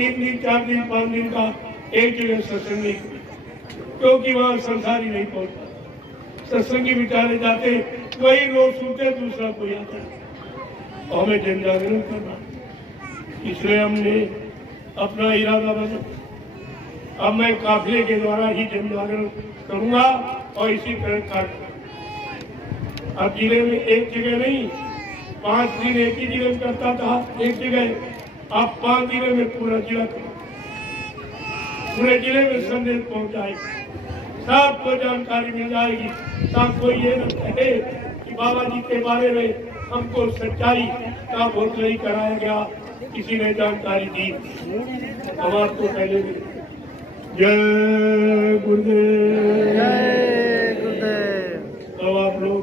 3 दिन 4 दिन 5 दिन का एक जगह सत्संग नहीं, क्योंकि वहाँ संसारी नहीं पहुंचता। सत्संगी बिचारे जाते, वही रोज सुनते, दूसरा कोई आता है। और हमें जन जागरण करना, इसलिए हमने अपना इरादा बना। अब मैं काफिले के द्वारा ही जन जागरण करूंगा और इसी तरह कार्य। अब जिले में एक जगह नहीं, 5 दिन एक ही जिले में करता था, एक जगह। अब 5 दिनों में पूरा जिला, पूरे जिले में संदेश पहुंचाएगा, सबको जानकारी मिल जाएगी। ताकि कोई ये न कहे कि बाबा जी के बारे में हमको सच्चाई का बोध नहीं कराया गया, किसी ने जानकारी दी। हम आपको पहले भी जय गुरुदेव। अब आप लोग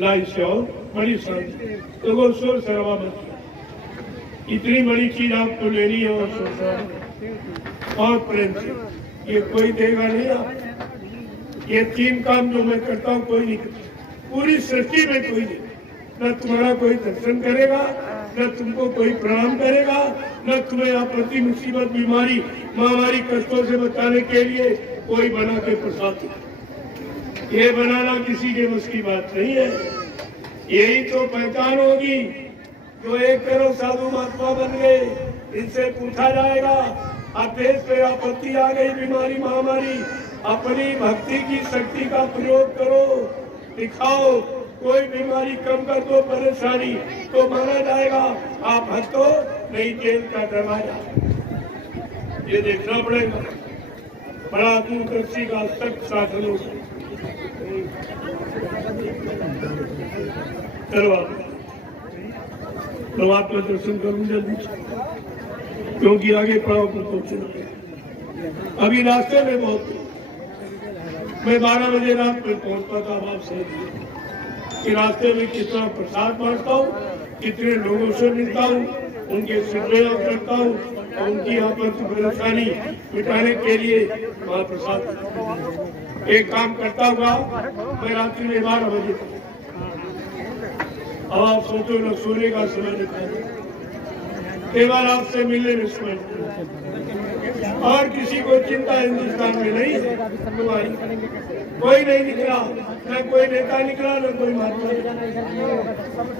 लाइव से और बड़ी शांति, तो वो शोर शराबा मत। इतनी बड़ी चीज आपको लेनी है और शोर शराबा और प्रेम से। ये कोई देगा नहीं आप। ये 3 काम जो मैं करता हूँ कोई नहीं करता, पूरी सृष्टि में कोई नहीं। न तुम्हारा कोई दर्शन करेगा, न तुमको कोई प्रणाम करेगा, न तुम्हें आपत्ति मुसीबत बीमारी महामारी कष्टों से बचाने के लिए कोई बना के प्रसाद। ये बनाना किसी के बस की बात नहीं है। यही तो पहचान होगी जो 1 करोड़ साधु महात्मा बन गए। इनसे पूछा जाएगा, अब देश पे आपत्ति आ गई, बीमारी महामारी, अपनी भक्ति की शक्ति का प्रयोग करो, दिखाओ, कोई बीमारी कम कर दो, परेशानी तो माना जाएगा आप हटो, नहीं जेल का दरवाजा। ये देखना पड़ेगा, बड़ा दूरदर्शी का सख्त शासन हो। चलो तो आपका दर्शन करूं जल्दी, क्योंकि आगे पड़ाव पर पहुंचना। अभी रास्ते में बहुत, मैं 12 बजे रात में पहुंचता था। आप समझ कि रास्ते में कितना प्रसाद बांटता हूँ, कितने लोगों से मिलता हूँ, उनके सेवा करता हूँ और उनकी आपत्ति परेशानी मिटाने के लिए महाप्रसाद एक काम करता हुआ मैं रात्रि में 12 बजे। अब आप सोचो न सोने का समय निकाले, केवल आपसे मिलने में समय, और किसी को चिंता हिंदुस्तान में नहीं। कोई नहीं निकला, न कोई नेता निकला, न कोई महात्मा,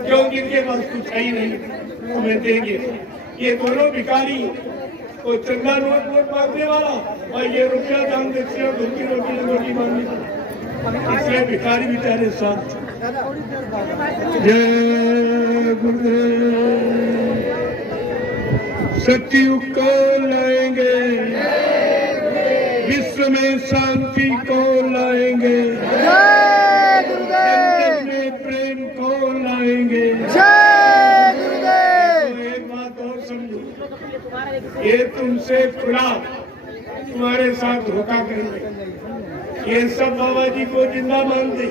क्योंकि इनके पास कुछ है ही नहीं हमें देंगे। ये दोनों भिखारी, वो चंदा नोट वोट मांगने वाला और ये रुपया दान दक्षिणा धोती रोटी मांगने वाला, इसलिए भिखारी बेचारे साथ। जय गुरुदेव। सतयुग को लाएंगे, विश्व में शांति को लाएंगे, जगत में प्रेम को लाएंगे। जय गुरुदेव। तो एक बात और समझो, ये तुमसे खुला तुम्हारे साथ धोखा करेंगे। ये सब बाबा जी को जिंदा मानते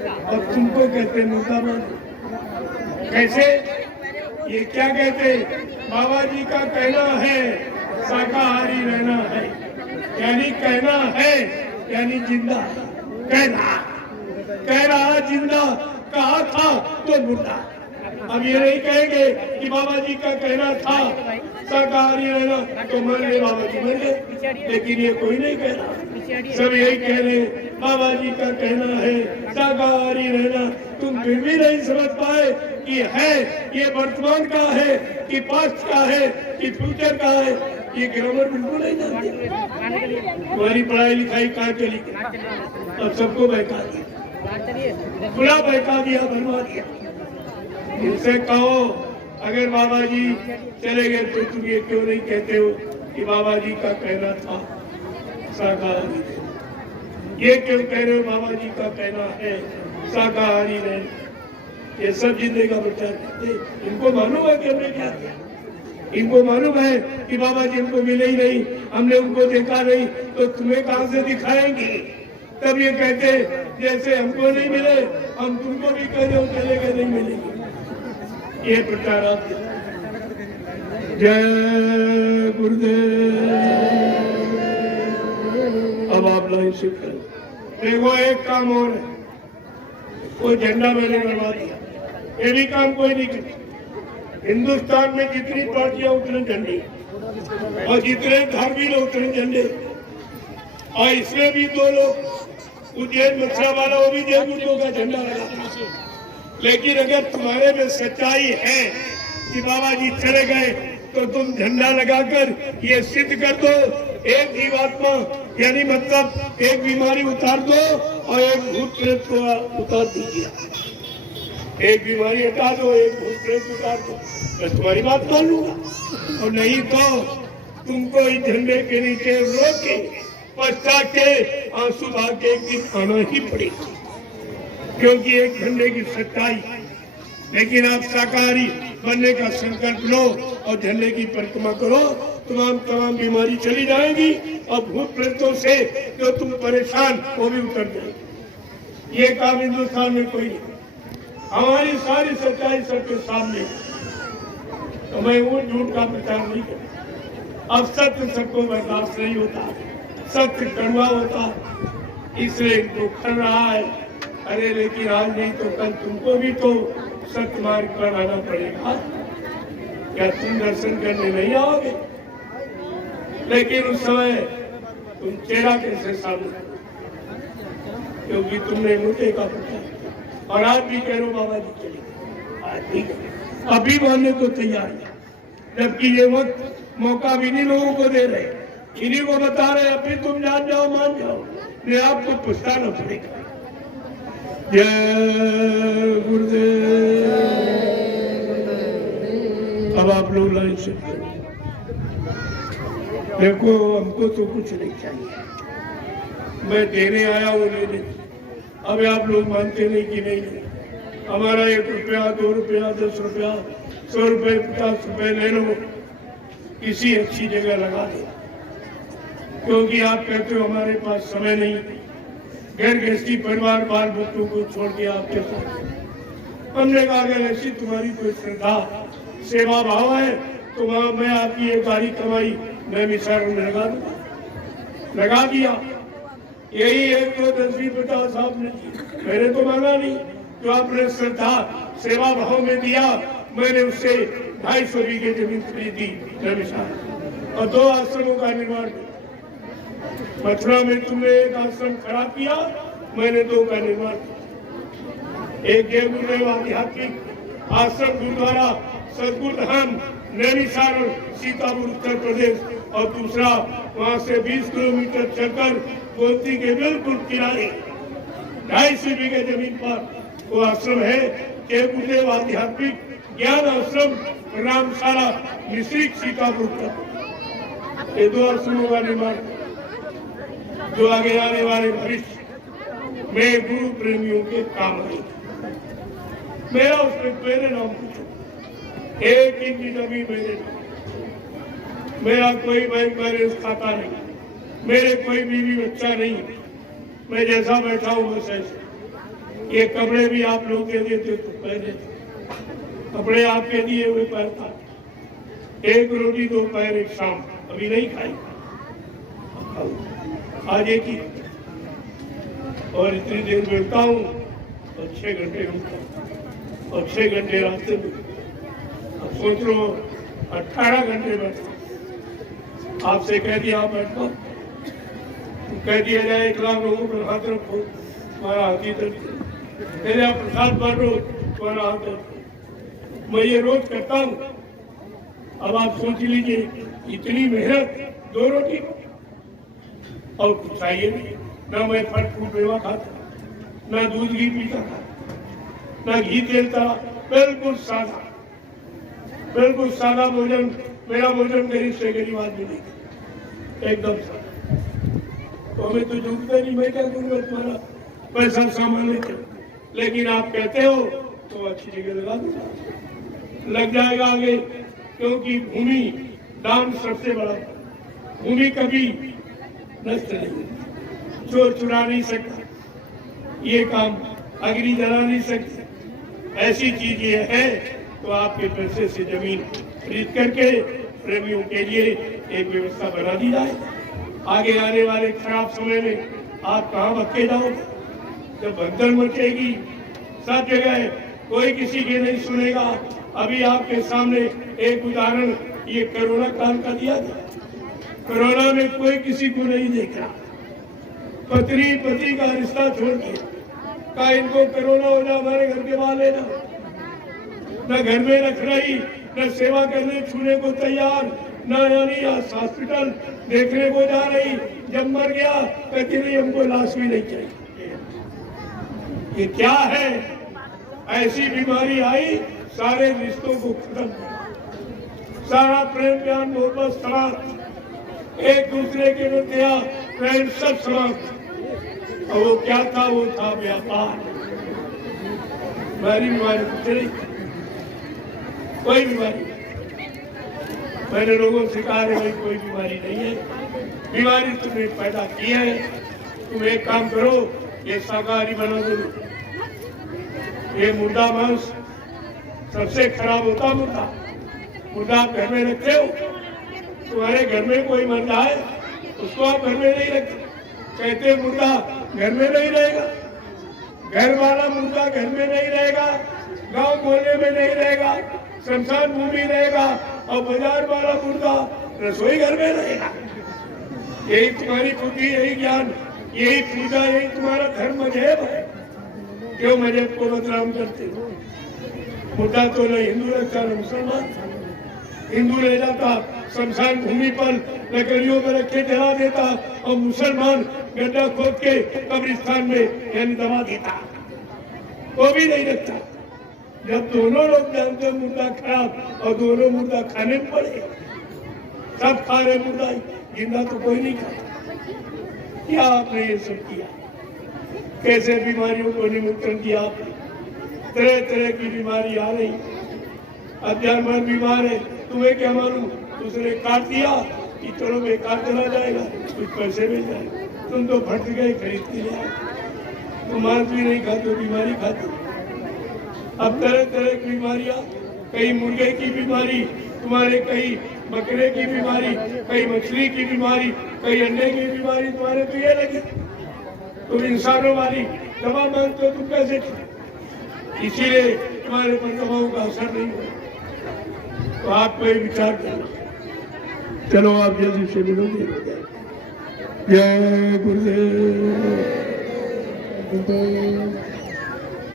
और तुमको कहते मुर्दा मानते। कैसे? ये क्या कहते? बाबा जी का कहना है शाकाहारी रहना है, यानी कहना है यानी जिंदा कह रहा जिंदा, कहा था तो मुर्दा। अब ये नहीं कहेंगे कि बाबा जी का कहना था शाकाहारी रहना तो मर गए, बाबा जी मर गए, लेकिन ये कोई नहीं कह रहा। सब यही कह रहे बाबा जी का कहना है शाकाहारी रहना। तुम फिर भी नहीं समझ पाए कि है ये वर्तमान का है कि पास्ट का है कि फ्यूचर का है। ये ग्रामर बिल्कुल नहीं जानते। हमारी पढ़ाई लिखाई कहाँ चली गई, अब सबको बहका दिया, खुला बहका दिया, भरवा दिया। इनसे कहो अगर बाबा जी चले गए तो तुम ये क्यों नहीं कहते हो कि बाबा जी का कहना था शाकाहारी? ये क्यों कह रहे हो बाबा जी का कहना है शाकाहारी रहना? ये सब जिंदगी का प्रचार करते। इनको मालूम है कि हमने क्या किया, इनको मालूम है कि बाबा जी हमको मिले ही नहीं, हमने उनको देखा नहीं, तो तुम्हें कहां से दिखाएंगे? तब ये कहते जैसे हमको नहीं मिले हम तुमको भी कह रहे हो चलेगा नहीं मिलेंगे। ये प्रचार आते। जय गुरुदेव। अब आप लाइन से करें। देखो एक काम और है, वो झंडा मैंने बनवा दिया, ये भी काम कोई नहीं करता। हिंदुस्तान में जितनी पार्टियां उतने झंडे, और जितने धार्मिक लोग उतने झंडे। और इसमें भी 2 लोग उज्जैन मथुरा वाला वो भी देवगुरुओं का झंडा लगाता। लेकिन अगर तुम्हारे में सच्चाई है कि बाबा जी चले गए तो तुम झंडा लगाकर ये सिद्ध कर दो एक जीवात्मा यानी मतलब एक बीमारी उतार दो और एक भूत प्रेत को उतार दीजिए। एक बीमारी हटा दो, एक भूत प्रेत उतार दो, मैं तुम्हारी बात मान लूंगा। और नहीं तो तुमको इस झंडे के नीचे रोक के पश्चात के आंसू बहा के एक दिन आना ही पड़ेगा, क्योंकि एक झंडे की सच्चाई। लेकिन आप शाकाहारी बनने का संकल्प लो और झंडे की परिक्रमा करो, तमाम बीमारी चली जाएगी और भूत प्रेतों से जो तुम परेशान वो भी उतर जाएगी। ये काम हिंदुस्तान में कोई नहीं। हमारी सारी सच्चाई सबके सामने। तो मैं वो झूठ का प्रचार नहीं करता। अब सत्य सबको बर्दाश्त नहीं होता, सत्य कड़वा होता, इसलिए इनको खल रहा है। अरे लेकिन आज नहीं तो कल तुमको भी तो सत्य मार्ग पर आना पड़ेगा। क्या तुम दर्शन करने नहीं आओगे? लेकिन उस समय तुम चेहरा कैसे सामने, क्योंकि तुमने मुद्दे का पूछा। और आज भी कह रो बाबा जी चलिए, आज भी अभी मानने को तैयार है, जबकि ये वक्त मौका भी नहीं लोगों को दे रहे, इन्हीं को बता रहे अभी तुम जान जाओ, मान जाओ, नहीं आपको पछताना पड़ेगा। जय गुरुदेव। अब आप लोग लाइन से देखो, हमको तो कुछ नहीं चाहिए, मैं देने आया हूँ लेने। अब आप लोग मानते नहीं कि नहीं, हमारा 1 रुपया 2 रुपया 10 रुपया 100 रुपये 50 रुपये ले लो, किसी अच्छी जगह लगा दो, क्योंकि आप कहते हो हमारे पास समय नहीं, गैर गृहस्थी परिवार बाल बच्चों को छोड़ के आपके साथ। हमने कहा अगर ऐसी तुम्हारी कोई श्रद्धा सेवा भाव है तो वहां मैं आपकी एक बारी कमाई मैं विचार में लगा दिया। यही 1 2 10 20 50 आपने, मैंने तो मांगा नहीं, जो आपने श्रद्धा सेवा भाव में दिया मैंने उससे 250 बीघे जमीन खरीदी और 2 आश्रमों का निर्माण किया। मथुरा में तुमने 1 आश्रम खराब किया, मैंने 2 का निर्माण किया। एक देवगुरुदेव आध्यात्मिक आश्रम गुरुद्वारा सदगुरुधाम नैनीशारण सीतापुर उत्तर प्रदेश, और दूसरा वहां से 20 किलोमीटर चलकर गोमती के बिल्कुल किनारे 250 बीघे जमीन पर वो आश्रम है देवगुरुदेव आध्यात्मिक ज्ञान आश्रम रामशाला मिश्रिक सीतापुर उत्तर। ये 2 आश्रमों का निर्माण जो आगे आने वाले भविष्य में गुरु प्रेमियों के काम आएगी। मेरा उसमें मेरे नाम पूछो, 1 इंच जमीन मेरे नाम, मेरा कोई बैंक बैलेंस खाता नहीं, मेरे कोई बीवी बच्चा नहीं, मैं जैसा बैठा हूँ बस ऐसे। ये कपड़े भी आप लोग दे देते तो पहले कपड़े आपके दिए हुए पहनता, 1 रोटी 2 पैर 1 शाम, अभी नहीं खाई, आज एक ही, और इतनी देर बैठता हूँ और 6 घंटे रुकता और 6 घंटे रास्ते में। अब सोच लो 18 घंटे बैठता। आपसे कह दिया आप बैठो, कह दिया जाए 1 लाख लोगों पर हाथ रखो, तुम्हारा हाथ ही तक मेरे आप प्रसाद बांटो, तुम्हारा हाथ रखो। मैं ये रोज करता हूँ। अब आप सोच लीजिए, इतनी मेहनत 2 रोटी और कुछ चाहिए नहीं, ना मैं फल फ्रूट मेवा खाता, ना दूध घी पीता था, ना घी तेल था, बिल्कुल सादा भोजन। मेरा भोजन गरीब से गरीब आदमी नहीं, एकदम सादा। तो हमें तो जरूरत नहीं, मैं क्या करूँगा, तुम्हारा पैसा सामान लेते। लेकिन आप कहते हो तो अच्छी जगह लगा दूंगा, लग जाएगा आगे, क्योंकि भूमि दान सबसे बड़ा। भूमि कभी नष्ट नहीं, चोर चुरा नहीं सकता, ये काम अग्नि जला नहीं सकता। ऐसी चीज ये है तो आपके पैसे से जमीन खरीद करके प्रेमियों के लिए एक व्यवस्था बना दी जाए। आगे आने वाले खराब समय में आप कहाँ भटके जाओगे, जब भगदड़ मचेगी सब जगह, कोई किसी के नहीं सुनेगा। अभी आपके सामने एक उदाहरण ये कोरोना काल का दिया था। कोरोना में कोई किसी को नहीं देख रहा, पत्नी पति का रिश्ता छोड़ दिया, का इनको कोरोना हो जाए हमारे घर के बाहर लेना, न घर में रख रही, न सेवा करने छूने को तैयार, न यानी हॉस्पिटल देखने को जा रही, जब मर गया कहती नहीं हमको लाश भी नहीं चाहिए। ये क्या है? ऐसी बीमारी आई, सारे रिश्तों को खत्म किया, सारा प्रेम प्यार मोहब्बत समाप्त, एक दूसरे के प्रति प्रेम सब समाप्त। और वो क्या था? वो था व्यापार। बीमारी कुछ नहीं, कोई बीमारी। मैंने लोगों से कहा है भाई कोई बीमारी नहीं है, बीमारी तुमने पैदा की है। तुम एक काम करो, ये शाकाहारी बना दो। ये मुर्दा मांस सबसे खराब होता मुर्दा आप घर में रखते हो, तुम्हारे घर में कोई मर जाए उसको आप घर में नहीं रखते, कहते मुर्दा घर में नहीं रहेगा, घर वाला मुर्दा घर में नहीं रहेगा, गांव मोहल्ले में नहीं रहेगा, शमशान भूमि रहेगा, और बाजार वाला मुर्दा रसोई घर में रहेगा। यही तुम्हारी बुद्धि, यही ज्ञान, यही पूजा, यही तुम्हारा धर्म मजहब है। क्यों मजहब को बदनाम करते हो? मुर्दा तो न हिंदू रखता न मुसलमान। हिंदू ले जाता शमशान भूमि पर लकड़ियों में रख के जला देता, और मुसलमान गड्ढा खोद के कब्रिस्तान में यानी दबा देता, वो भी नहीं रखता। जब दोनों लोग जानते मुर्दा खराब और दोनों मुर्दा खाने में पड़े, सब खा रहे मुर्दा, जिंदा तो कोई नहीं खाता। क्या आपने ये सब किया? कैसे बीमारियों को निमंत्रण दिया आपने? तरह तरह की बीमारी आ रही। अब जानवर बीमार है, तुम्हें क्या मालूम? दूसरे काट दिया कि चलो बेकार चला जाएगा, कुछ पैसे मिल जाए, तुम तो भटक गए खरीद के लिए, तुम मांस भी नहीं खाते, बीमारी खाते। अब तरह तरह की बीमारियां, कई मुर्गे की बीमारी तुम्हारे, कई बकरे की बीमारी, कई मछली की बीमारी, कई अंडे की बीमारी तुम्हारे तो ये लगी। तुम इंसानों वाली दवा मांगते हो, तुम कैसे? इसीलिए तुम्हारे पर दवाओं का असर नहीं हुआ। तो आप कोई विचार करो, चलो आप जल्दी से मिलोगे। जय गुरुदेव।